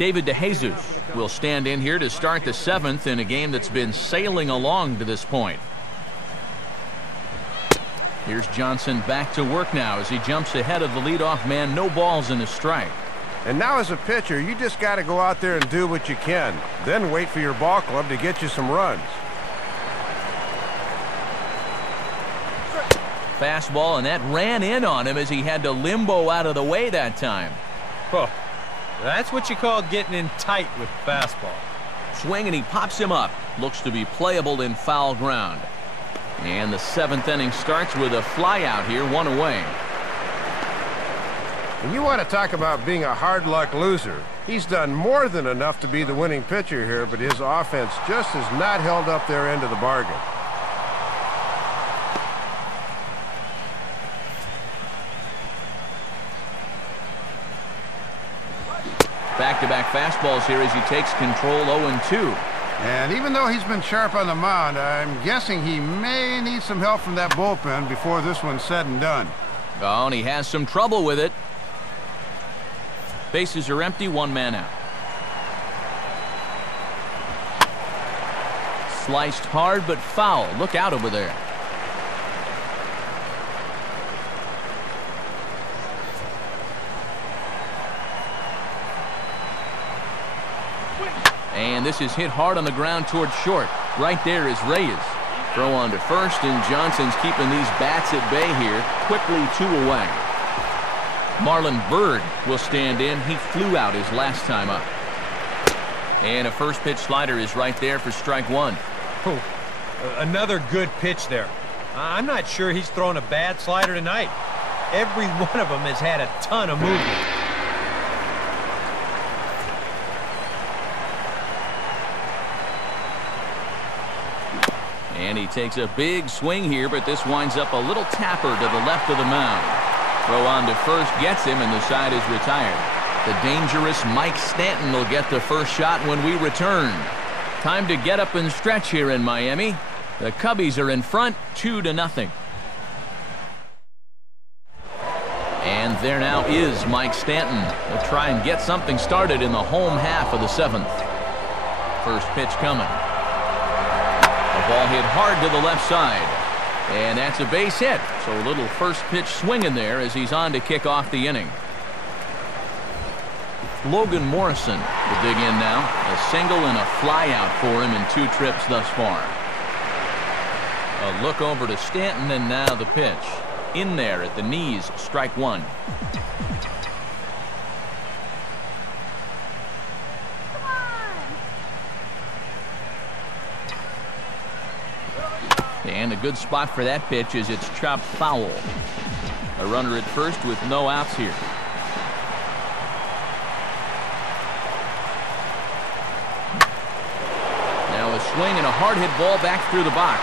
David DeJesus will stand in here to start the 7th in a game that's been sailing along to this point. Here's Johnson back to work now as he jumps ahead of the leadoff man. No balls and a strike. And now as a pitcher, you just got to go out there and do what you can. Then wait for your ball club to get you some runs. Fastball, and that ran in on him as he had to limbo out of the way that time. Oh, that's what you call getting in tight with fastball. Swing, and he pops him up. Looks to be playable in foul ground. And the 7th inning starts with a fly out here, 1 away. And you want to talk about being a hard luck loser. He's done more than enough to be the winning pitcher here, but his offense just has not held up their end of the bargain. Back-to-back fastballs here as he takes control 0-2. And even though he's been sharp on the mound, I'm guessing he may need some help from that bullpen before this one's said and done. Oh, and he has some trouble with it. Bases are empty, 1 man out. Sliced hard but foul. Look out over there. And this is hit hard on the ground towards short. Right there is Reyes. Throw on to first, and Johnson's keeping these bats at bay here. Quickly 2 away. Marlon Byrd will stand in. He flew out his last time up. And a first pitch slider is right there for strike 1. Oh, another good pitch there. I'm not sure he's thrown a bad slider tonight. Every one of them has had a ton of movement. And he takes a big swing here, but this winds up a little tapper to the left of the mound. Throw on to first gets him, and the side is retired. The dangerous Mike Stanton will get the first shot when we return. Time to get up and stretch here in Miami. The Cubbies are in front, 2-0. And there now is Mike Stanton. They'll try and get something started in the home half of the 7th. First pitch coming. Ball hit hard to the left side. And that's a base hit. So a little first pitch swing in there as he's on to kick off the inning. Logan Morrison will dig in now. A single and a fly out for him in 2 trips thus far. A look over to Stanton, and now the pitch. In there at the knees, strike 1. And a good spot for that pitch as it's chopped foul. A runner at first with no outs here. Now a swing and a hard hit ball back through the box.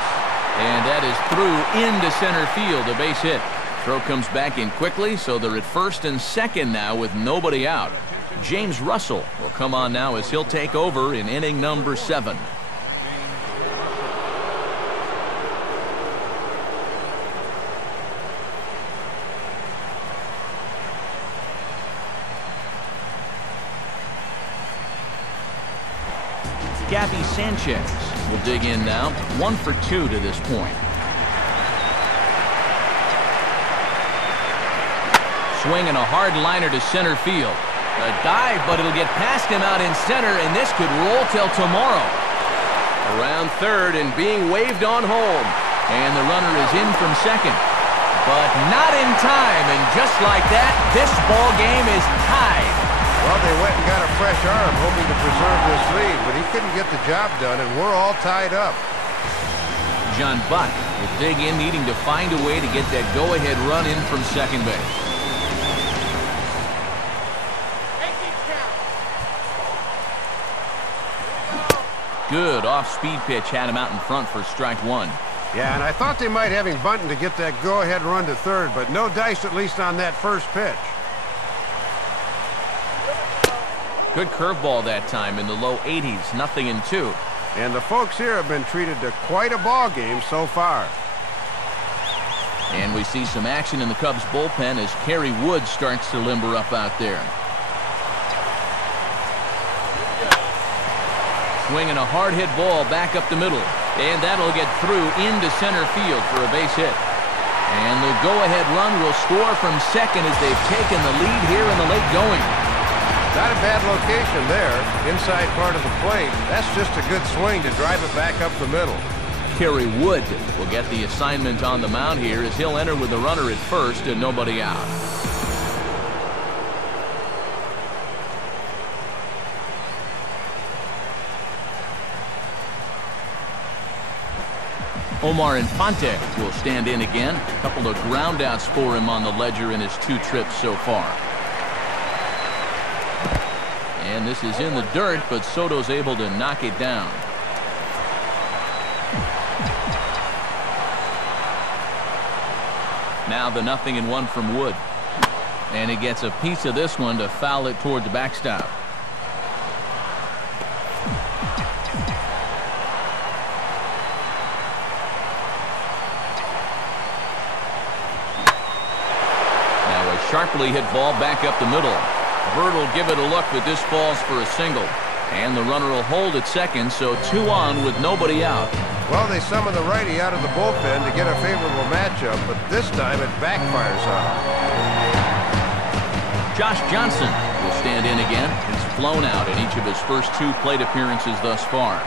And that is through into center field, a base hit. Throw comes back in quickly, so they're at first and second now with nobody out. James Russell will come on now as he'll take over in inning number 7. Gabby Sanchez will dig in now. 1 for 2 to this point. Swing and a hard liner to center field. A dive, but it'll get past him out in center, and this could roll till tomorrow. Around third and being waved on home. And the runner is in from second. But not in time, and just like that, this ball game is tied. Well, they went and got a fresh arm, hoping to preserve this lead, but he couldn't get the job done, and we're all tied up. John Buck will dig in, needing to find a way to get that go-ahead run in from second base. Good off-speed pitch had him out in front for strike 1. Yeah, and I thought they might have him bunting to get that go-ahead run to third, but no dice at least on that first pitch. Good curveball that time in the low 80s, 0-2. And the folks here have been treated to quite a ball game so far. And we see some action in the Cubs bullpen as Kerry Wood starts to limber up out there. swinging a hard hit ball back up the middle. And that'll get through into center field for a base hit. And the go-ahead run will score from second as they've taken the lead here in the late going. Not a bad location there, inside part of the plate. That's just a good swing to drive it back up the middle. Kerry Wood will get the assignment on the mound here as he'll enter with the runner at first and nobody out. Omar Infante will stand in again. A couple of ground outs for him on the ledger in his 2 trips so far. And this is in the dirt, but Soto's able to knock it down. Now the 0-1 from Wood. And he gets a piece of this one to foul it toward the backstop. Sharply hit ball back up the middle. Bird will give it a look, but this falls for a single. And the runner will hold at second, so 2 on with nobody out. Well, they summon the righty out of the bullpen to get a favorable matchup, but this time it backfires on him. Josh Johnson will stand in again. He's flown out in each of his first 2 plate appearances thus far.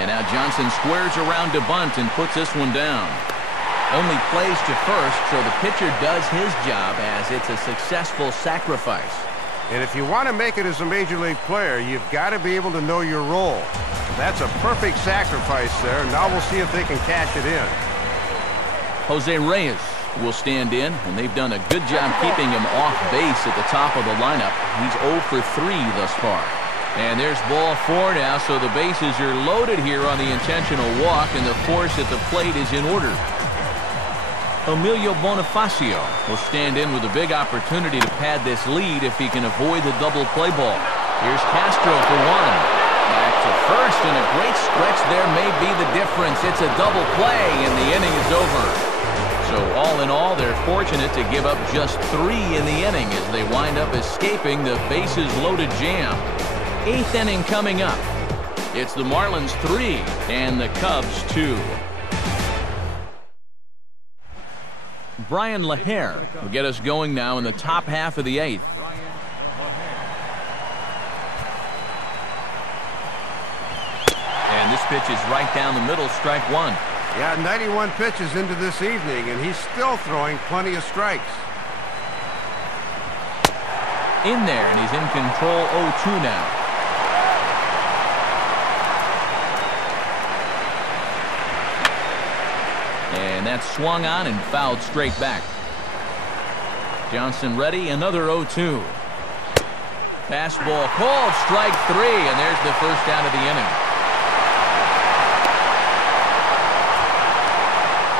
And now Johnson squares around to bunt and puts this one down. Only plays to first, so the pitcher does his job as it's a successful sacrifice. And if you want to make it as a major league player, you've got to be able to know your role. That's a perfect sacrifice there. Now we'll see if they can cash it in. Jose Reyes will stand in, and they've done a good job keeping him off base at the top of the lineup. He's 0 for 3 thus far. And there's ball 4 now, so the bases are loaded here on the intentional walk, and the force at the plate is in order. Emilio Bonifacio will stand in with a big opportunity to pad this lead if he can avoid the double play ball. Here's Castro for 1. Back to first, and a great stretch there may be the difference. It's a double play, and the inning is over. So all in all, they're fortunate to give up just 3 in the inning as they wind up escaping the bases-loaded jam. 8th inning coming up. It's the Marlins 3 and the Cubs 2. Brian LaHare will get us going now in the top half of the 8th. And this pitch is right down the middle, strike 1. Yeah, 91 pitches into this evening, and he's still throwing plenty of strikes. In there, and he's in control 0-2 now. And that's swung on and fouled straight back. Johnson ready, another 0-2. Fastball called, strike 3, and there's the first out of the inning.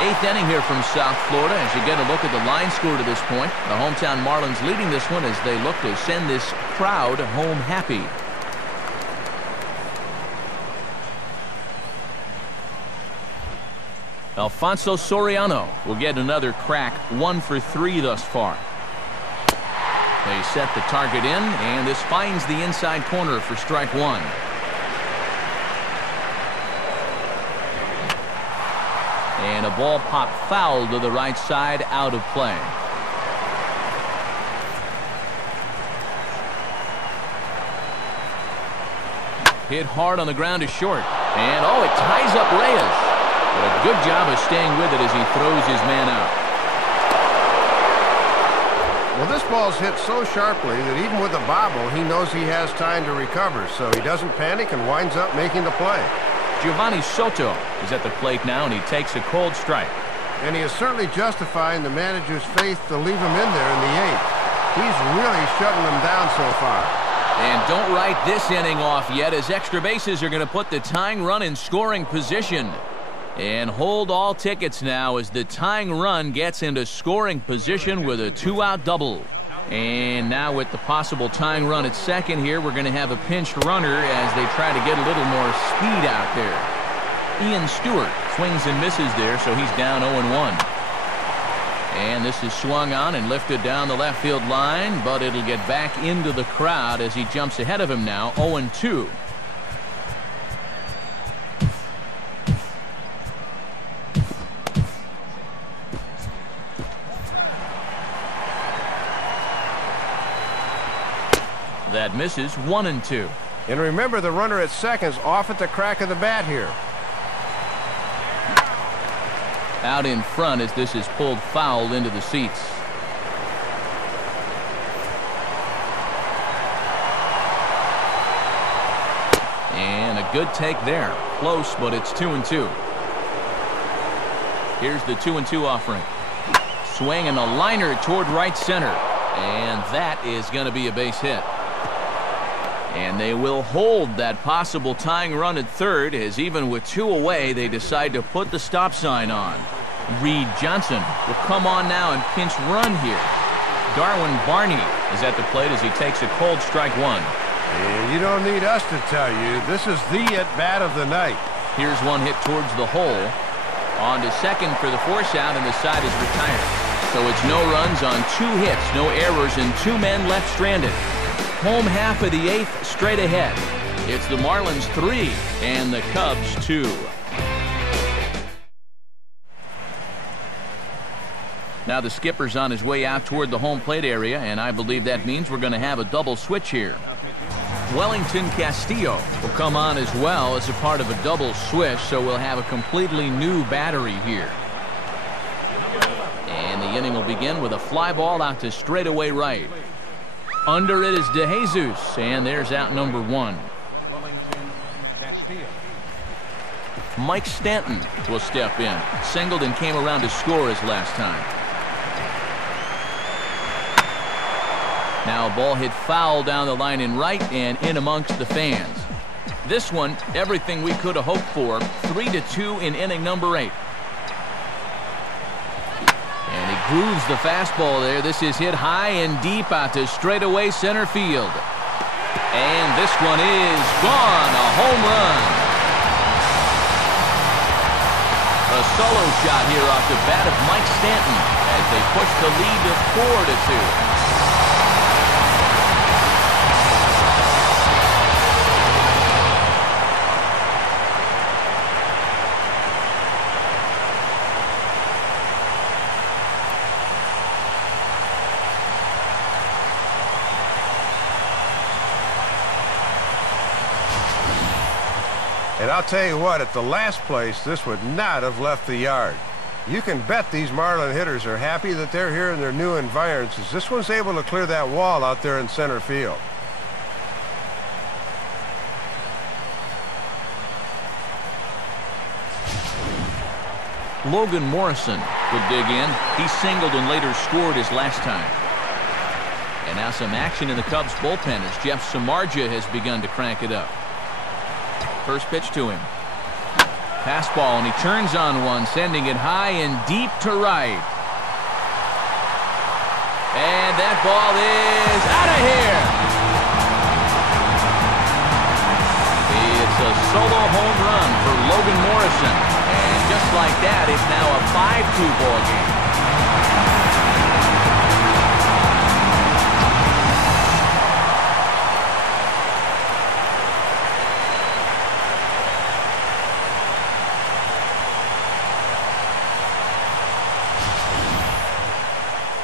8th inning here from South Florida as you get a look at the line score to this point. The hometown Marlins leading this one as they look to send this crowd home happy. Alfonso Soriano will get another crack, 1 for 3 thus far. They set the target in, and this finds the inside corner for strike 1. And a ball popped foul to the right side, out of play. Hit hard on the ground to short. And, oh, it ties up Reyes. But a good job of staying with it as he throws his man out. Well, this ball's hit so sharply that even with a bobble, he knows he has time to recover, so he doesn't panic and winds up making the play. Giovanni Soto is at the plate now, and he takes a cold strike. And he is certainly justifying the manager's faith to leave him in there in the 8th. He's really shutting them down so far. And don't write this inning off yet, as extra bases are going to put the tying run in scoring position. And hold all tickets now as the tying run gets into scoring position with a 2-out double. And now with the possible tying run at second here, we're going to have a pinched runner as they try to get a little more speed out there. Ian Stewart swings and misses there, so he's down 0-1. And this is swung on and lifted down the left field line, but it'll get back into the crowd as he jumps ahead of him now, 0-2. That misses, 1-2. And remember, the runner at second's off at the crack of the bat here. Out in front as this is pulled foul into the seats. And a good take there. Close, but it's 2-2. Here's the 2-2 offering. Swing and a liner toward right center. And that is going to be a base hit. And they will hold that possible tying run at third, as even with 2 away, they decide to put the stop sign on. Reed Johnson will come on now and pinch run here. Darwin Barney is at the plate as he takes a cold strike 1. And you don't need us to tell you, this is the at-bat of the night. Here's one hit towards the hole. On to second for the force out, and the side is retired. So it's no runs on 2 hits, no errors, and 2 men left stranded. Home half of the 8th straight ahead. It's the Marlins 3 and the Cubs 2. Now the skipper's on his way out toward the home plate area, and I believe that means we're going to have a double switch here. Wellington Castillo will come on as well as a part of a double switch, so we'll have a completely new battery here. And the inning will begin with a fly ball out to straightaway right. Under it is DeJesus, and there's out number 1. Mike Stanton will step in. Singled and came around to score his last time. Now a ball hit foul down the line in right and in amongst the fans. This one, everything we could have hoped for. 3-2 in inning number 8. And he grooves the fastball there. This is hit high and deep out to straightaway center field. And this one is gone. A home run. A solo shot here off the bat of Mike Stanton as they push the lead to 4-2. And I'll tell you what, at the last place, this would not have left the yard. You can bet these Marlin hitters are happy that they're here in their new environs, as this one's able to clear that wall out there in center field. Logan Morrison will dig in. He singled and later scored his last time. And now some action in the Cubs bullpen as Jeff Samardzija has begun to crank it up. First pitch to him. Fastball, and he turns on one, sending it high and deep to right. And that ball is out of here. It's a solo home run for Logan Morrison. And just like that, it's now a 5-2 ball game.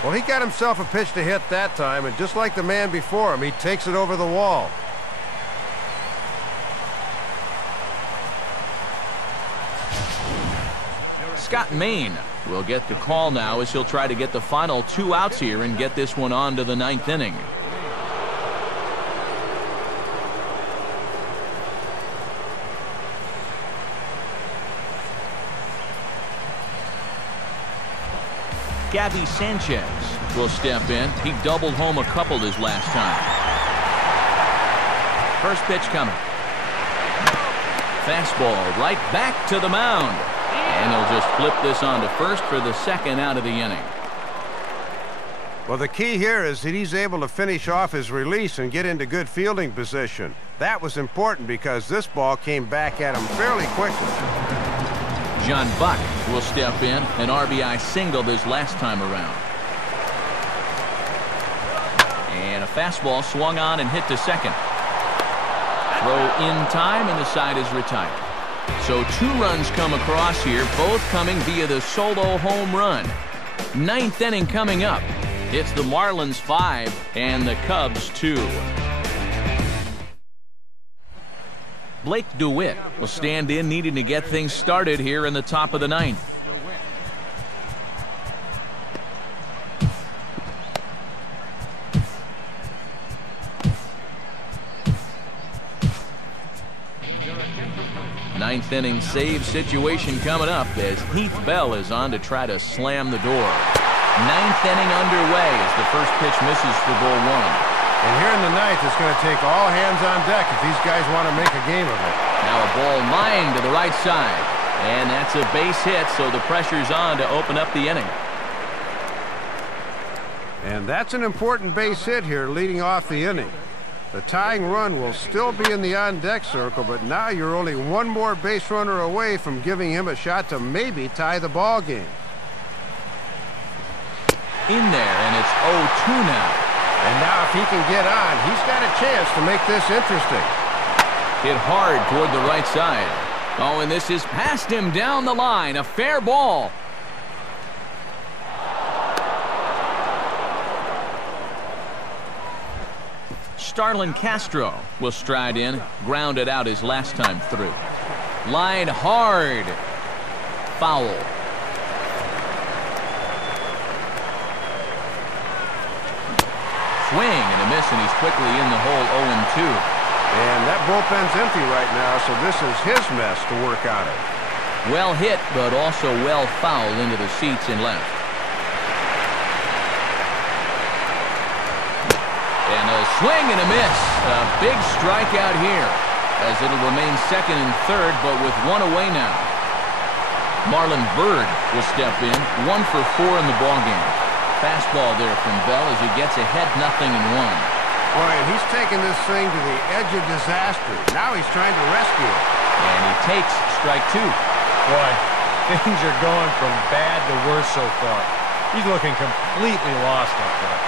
Well, he got himself a pitch to hit that time, and just like the man before him, he takes it over the wall. Scott Maine will get the call now as he'll try to get the final 2 outs here and get this one on to the 9th inning. Gabby Sanchez will step in. He doubled home a couple his last time. First pitch coming. Fastball right back to the mound. And he'll just flip this on to first for the 2nd out of the inning. Well, the key here is that he's able to finish off his release and get into good fielding position. That was important because this ball came back at him fairly quickly. John Buck will step in, an RBI single this last time around. And a fastball swung on and hit to second. Throw in time, and the side is retired. So 2 runs come across here, both coming via the solo home run. 9th inning coming up. It's the Marlins 5 and the Cubs 2. Blake DeWitt will stand in, needing to get things started here in the top of the 9th. Ninth inning save situation coming up as Heath Bell is on to try to slam the door. 9th inning underway as the first pitch misses for ball 1. And here in the 9th, it's going to take all hands on deck if these guys want to make a game of it. Now a ball lined to the right side. And that's a base hit, so the pressure's on to open up the inning. And that's an important base hit here leading off the inning. The tying run will still be in the on-deck circle, but now you're only one more base runner away from giving him a shot to maybe tie the ball game. In there, and it's 0-2 now. And now if he can get on, he's got a chance to make this interesting. Hit hard toward the right side. Oh, and this is past him down the line. A fair ball. Starlin Castro will stride in, grounded out his last time through. Line hard. Foul. Swing and a miss, and he's quickly in the hole 0-2. And that bullpen's empty right now, so this is his mess to work out of. Well hit, but also well fouled into the seats in left. And a swing and a miss. A big strikeout here as it'll remain second and third, but with 1 away now. Marlon Byrd will step in, 1 for 4 in the ballgame. Fastball there from Bell as he gets ahead 0-1. Boy, and he's taking this thing to the edge of disaster. Now he's trying to rescue it. And he takes strike 2. Boy, things are going from bad to worse so far. He's looking completely lost up there.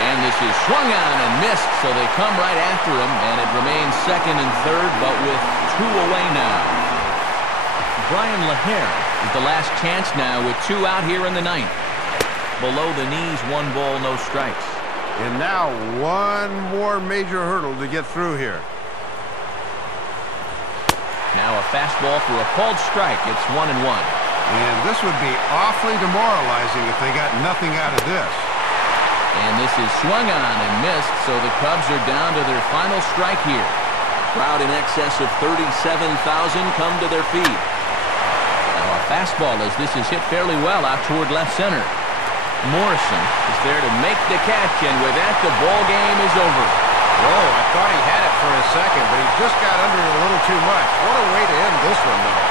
And this is swung on and missed, so they come right after him, and it remains second and third, but with 2 away now. Brian LaHare is the last chance now with 2 out here in the 9th. Below the knees, 1 ball, no strikes. And now 1 more major hurdle to get through here. Now a fastball for a called strike. It's 1-1. And this would be awfully demoralizing if they got nothing out of this. And this is swung on and missed, so the Cubs are down to their final strike here. Crowd in excess of 37,000 come to their feet. Now a fastball as this is hit fairly well out toward left center. Morrison is there to make the catch, and with that, the ball game is over. Whoa, I thought he had it for a second, but he just got under it a little too much. What a way to end this one, though.